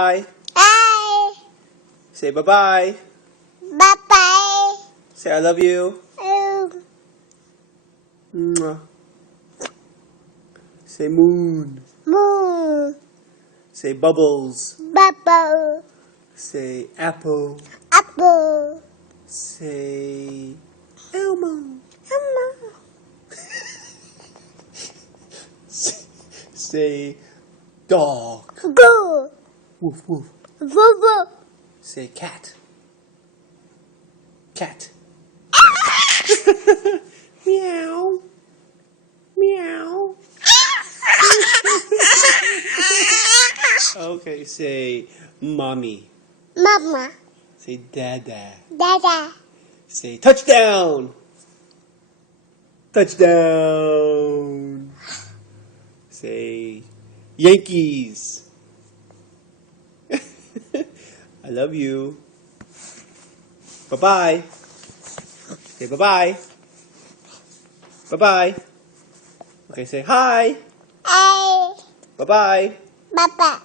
Bye. Bye. Say bye-bye. Bye-bye. Say I love you. Um, Mwah. Say moon. Moon. Say bubbles. Bubble. Say apple. Apple. Say Elmo. Elmo. Say dog. Go. Woof woof. Vovo. Say cat. Cat. Meow. Meow. Okay, say mommy. Mama. Say dada. Dada. Say touchdown. Touchdown. Say Yankees. I love you. Bye-bye. Say bye-bye. Bye-bye. Okay, say hi. Hey. Bye-bye. Papa.